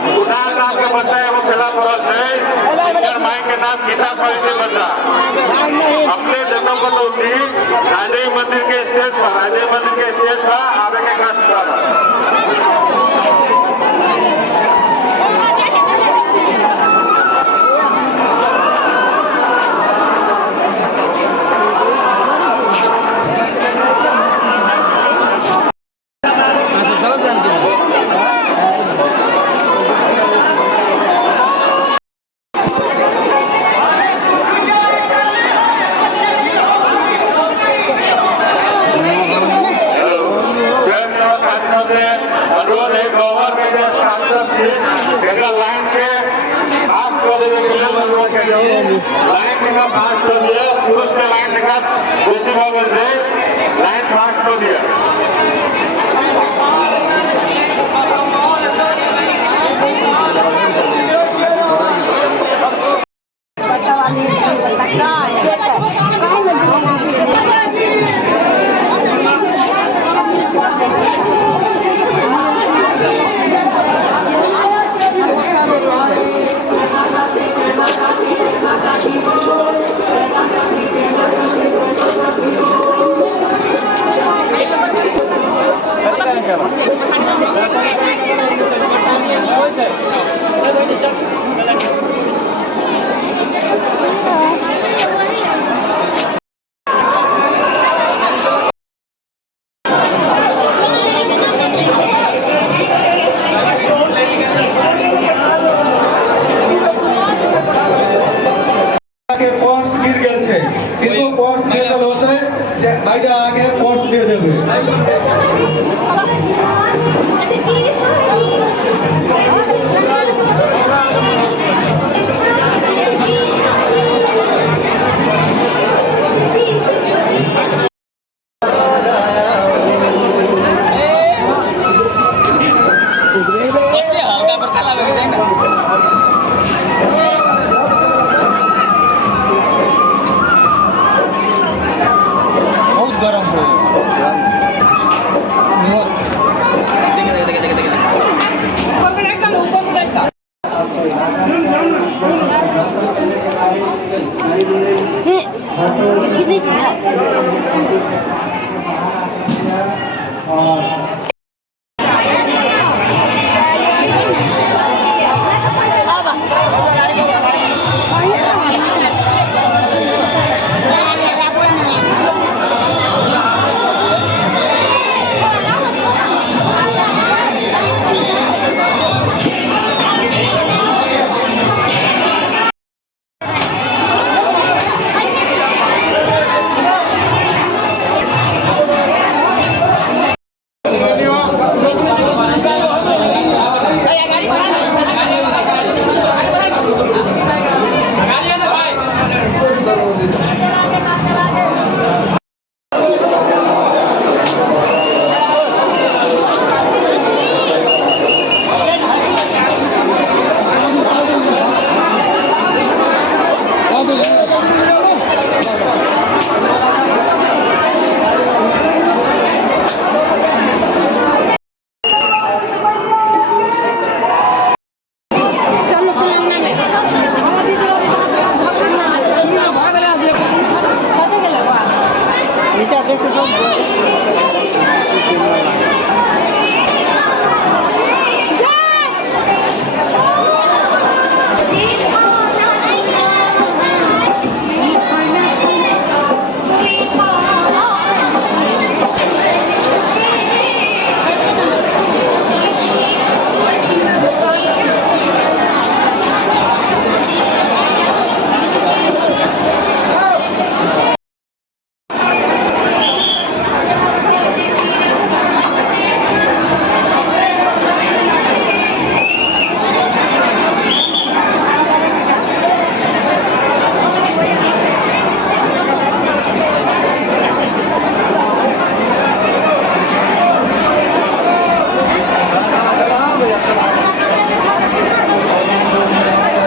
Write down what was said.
गुनाहगार के बच्चा है वो पहला फर्ज है माई के नाम गीता पढ़ के बच्चा अपने जन्म को तो थी राजे मंदिर के स्टेज पर आवे के खास लाइन के पास कर दिया पुरुष के लाइन का दूसरी बाबत से लाइन पास कर दिया কিন্তু কোর্স মেটাল হতে যে ভাইটা আগে কোর্স দিয়ে দেবে হালকা पर काला लग जाएगा